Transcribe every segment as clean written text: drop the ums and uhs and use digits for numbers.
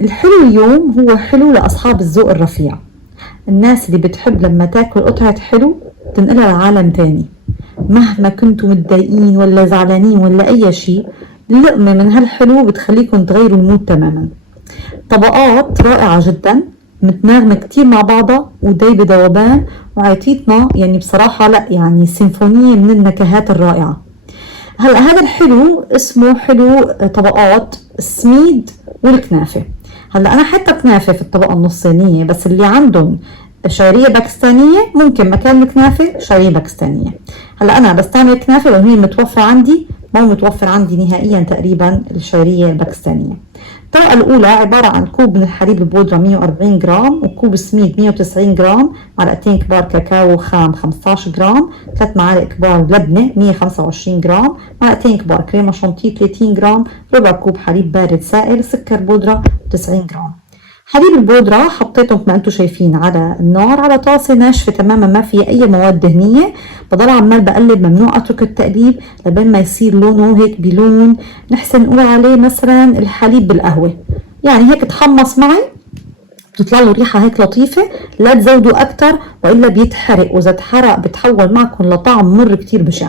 الحلو اليوم هو حلو لأصحاب الذوق الرفيع، الناس اللي بتحب لما تاكل قطعة حلو تنقلها لعالم تاني. مهما كنتوا متضايقين ولا زعلانين ولا أي شيء، لقمة من هالحلو بتخليكم تغيروا المود تماما. طبقات رائعة جدا، متناغمة كتير مع بعضها ودايبة ذوبان، وعطيتنا يعني بصراحة لا يعني سيمفونية من النكهات الرائعة. هلا هذا الحلو اسمه حلو طبقات السميد والكنافة. هلا أنا حتى كنافة في الطبقة النصانية، بس اللي عندهم شعرية باكستانية ممكن مكان الكنافة شعرية باكستانية. هلا أنا بستعمل كنافة لأن هي متوفرة عندي، ما هو متوفر عندي نهائيا تقريبا الشعرية الباكستانية. الطبقة الأولى عبارة عن كوب من الحليب البودرة 140 جرام، وكوب سميد 190 جرام، معلقتين كبار كاكاو خام 15 جرام، 3 معالق كبار لبنة 125 جرام، معلقتين كبار كريمة شانتيه 30 جرام، ربع كوب حليب بارد سائل، سكر بودرة 90 جرام. حليب البودرة حطيته مثل ما انتم شايفين على النار على طاسة ناشفة تماما ما فيها أي مواد دهنية. بضل عمال بقلب، ممنوع أترك التقليب لبين ما يصير لونه هيك بلون نحسن نقول عليه مثلا الحليب بالقهوة، يعني هيك تحمص معي بتطلع له ريحة هيك لطيفة. لا تزودوا أكتر وإلا بيتحرق، وإذا اتحرق بتحول معكم لطعم مر كتير بشع.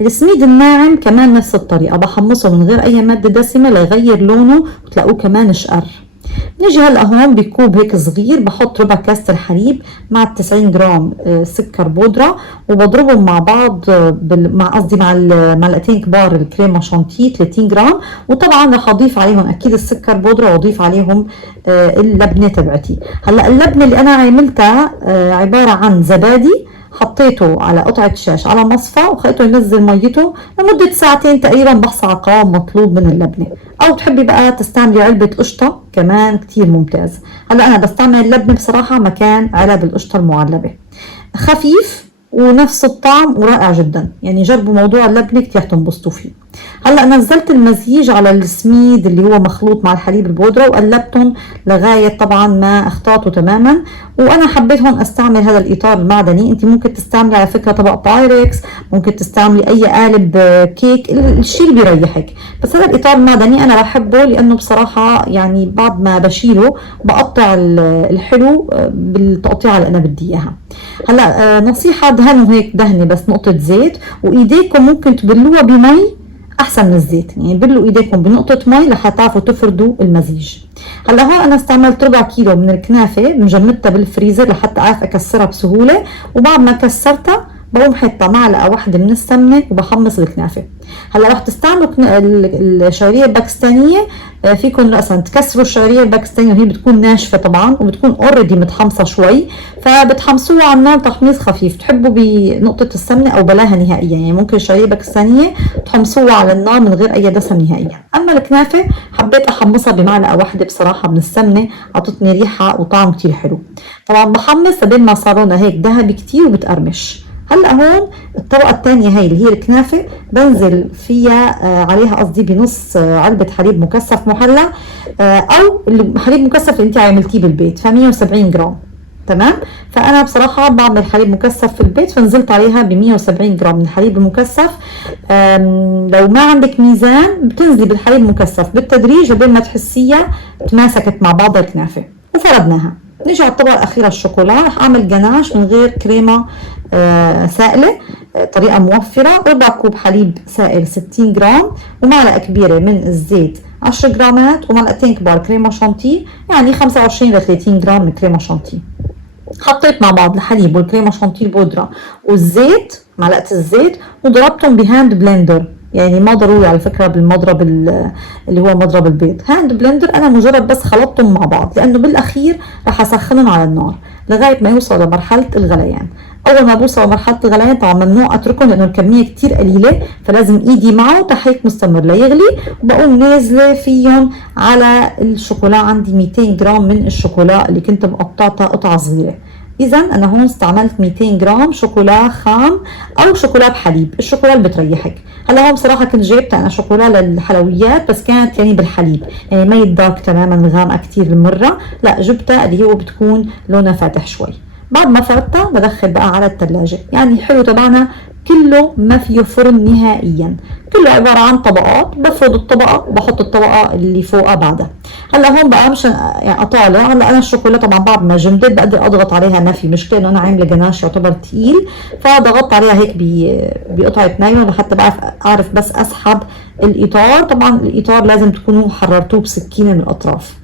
السميد الناعم كمان نفس الطريقة، بحمصه من غير أي مادة دسمة ليغير لونه وتلاقوه كمان شقر. نيجي هلا هون بكوب هيك صغير بحط ربع كاسة الحليب مع 90 جرام سكر بودرة، وبضربهم مع بعض مع قصدي مع معلقتين كبار الكريمة شانتيه 30 جرام. وطبعا رح اضيف عليهم اكيد السكر بودرة واضيف عليهم اللبنة تبعتي. هلا اللبنة اللي انا عملتها عبارة عن زبادي، حطيته على قطعة شاش على مصفى وخليته ينزل ميته لمدة ساعتين تقريبا بحصل على قوام مطلوب من اللبنة. او تحبي بقى تستعملي علبة قشطة كمان كتير ممتاز. هلا انا بستعمل اللبنة بصراحة مكان علب القشطة المعلبة، خفيف ونفس الطعم ورائع جدا، يعني جربوا موضوع اللبنة كتير تنبسطوا فيه. هلا نزلت المزيج على السميد اللي هو مخلوط مع الحليب البودرة وقلبتهم لغاية طبعا ما اختلطوا تماما. وانا حبيت هون استعمل هذا الاطار المعدني، انت ممكن تستعملي على فكرة طبق بايركس، ممكن تستعملي اي قالب كيك، الشيء اللي بيريحك. بس هذا الاطار المعدني انا بحبه لانه بصراحة يعني بعد ما بشيله بقطع الحلو بالتقطيعة اللي انا بدي اياها. هلا نصيحة دهنوا هيك دهنة بس نقطة زيت، وايديكم ممكن تبلوها بمي احسن من الزيت، يعني بلوا ايديكم بنقطة مي لحتى تعرفوا تفردوا المزيج. هلا هون انا استعملت ربع كيلو من الكنافة مجمدتها بالفريزر لحتى اعرف اكسرها بسهولة، وبعد ما كسرتها بقوم حاطة معلقة واحدة من السمنة وبحمص الكنافة. هلا رح تستعملوا الشعرية الباكستانية، فيكم رأسا تكسروا الشعرية الباكستانية وهي بتكون ناشفة طبعا وبتكون اوريدي متحمصة شوي، فبتحمصوها على النار تحميص خفيف، تحبوا بنقطة السمنة او بلاها نهائيا، يعني ممكن الشعرية الباكستانية تحمصوها على النار من غير اي دسم نهائيا. اما الكنافة حبيت احمصها بمعلقة واحدة بصراحة من السمنة، عطتني ريحة وطعم كتير حلو. طبعا بحمص لبين ما صارونا هيك ذهبي كتير وبتقرمش. هلا هون الطبقة الثانية هي اللي هي الكنافة بنزل فيها عليها قصدي بنص علبة حليب مكثف محلى، او الحليب مكثف اللي انت عملتيه بالبيت ف 170 جرام. تمام. فانا بصراحة بعمل حليب مكثف في البيت فنزلت عليها ب 170 جرام من الحليب المكثف. لو ما عندك ميزان بتنزلي بالحليب المكثف بالتدريج لبين ما تحسيها تماسكت مع بعض الكنافة وفردناها. نيجي على الطبقة الأخيرة الشوكولا، رح أعمل جناش من غير كريمة سائلة، طريقة موفرة. ربع كوب حليب سائل 60 جرام، ومعلقة كبيرة من الزيت 10 جرامات، ومعلقتين كبار كريمة شانتيه يعني 25 ل 30 جرام من كريمة شانتيه. حطيت مع بعض الحليب والكريمة شانتيه البودرة والزيت، معلقة الزيت، وضربتهم بهاند بلندر، يعني ما ضروري على فكرة بالمضرب اللي هو مضرب البيض، هاند بلندر. انا مجرد بس خلطتهم مع بعض لانه بالاخير رح اسخنهم على النار لغاية ما يوصل لمرحلة الغليان. اول ما بوصل لمرحلة الغليان طبعا ممنوع اتركهم لانه الكمية كتير قليلة، فلازم ايدي معه تحريك مستمر ليغلي، وبقوم نازلة فيهم على الشوكولا. عندي 200 جرام من الشوكولا اللي كنت مقطعتها قطع صغيرة. اذا انا هون استعملت 200 جرام شوكولا خام او شوكولا بحليب، الشوكولا اللي بتريحك. هلا هون بصراحه كنت جايبت انا شوكولا للحلويات بس كانت يعني بالحليب، يعني ما يدارك تماما غامقه كتير المره، لا جبتها اللي هو بتكون لونها فاتح شوي. بعد ما فردتها بدخل بقى على الثلاجه، يعني الحلو تبعنا كله ما فيه فرن نهائيا، كله عبارة عن طبقات، بفرد الطبقة وبحط الطبقة اللي فوقها بعدها. هلا هون بقى مشان يعني اطالع، هلا انا الشوكولاته طبعا بعد ما جمدت بقدر اضغط عليها، ما في مشكله انه انا عامله جناش يعتبر تقيل، فضغطت عليها هيك بقطعه نايلون لحتى اعرف بس اسحب الاطار. طبعا الاطار لازم تكونوا حررتوه بسكينه من الاطراف.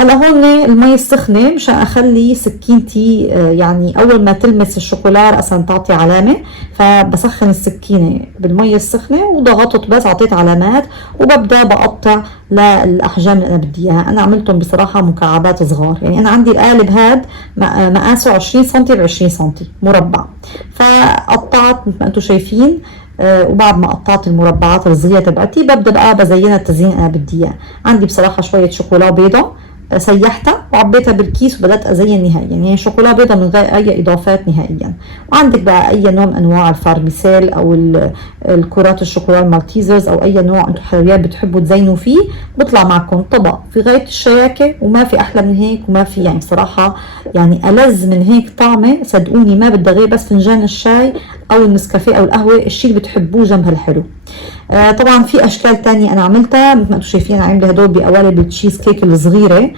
هلا هون المي السخنه مشان اخلي سكينتي يعني اول ما تلمس الشوكولا راسا تعطي علامه، فبسخن السكينه بالمي السخنه وضغطت بس اعطيت علامات، وببدا بقطع للاحجام اللي انا بدي اياها. انا عملتهم بصراحه مكعبات صغار، يعني انا عندي القالب هاد مقاسه 20 سم ب 20 سم مربع، فقطعت مثل ما انتم شايفين. وبعد ما قطعت المربعات الصغيره تبعتي ببدا بقى بزينها التزيين اللي انا بدي اياه. عندي بصراحه شويه شوكولا بيضه سيحتها وعبيتها بالكيس وبدات ازين نهائيا، يعني شوكولا بيضه من غير اي اضافات نهائيا. وعندك بقى اي نوع من انواع الفارميسيل او الكرات الشوكولا المالتيزرز او اي نوع انتم حلويات بتحبوا تزينوا فيه، بيطلع معكم طبق في غايه الشياكه، وما في احلى من هيك، وما في يعني بصراحه يعني ألذ من هيك طعمه. صدقوني ما بدها غير بس فنجان الشاي او النسكافيه او القهوه، الشيء اللي بتحبوه جنب هالحلو. طبعا في اشكال تانية انا عملتها مثل ما انتم شايفين، عامله هدول بقوالب التشيز كيك الصغيره،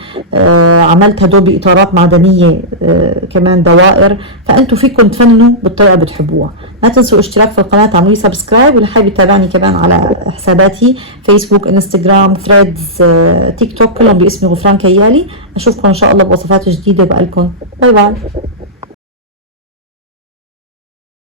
عملت هدول باطارات معدنيه كمان دوائر، فانتم فيكم تفننوا بالطريقه اللي بتحبوها. ما تنسوا اشتراك في القناه، اعملوا لي سبسكرايب، واللي حابب يتابعني كمان على حساباتي فيسبوك انستغرام ثريدز تيك توك كلهم باسمي غفران كيالي. اشوفكم ان شاء الله بوصفات جديده، بقى لكم باي باي.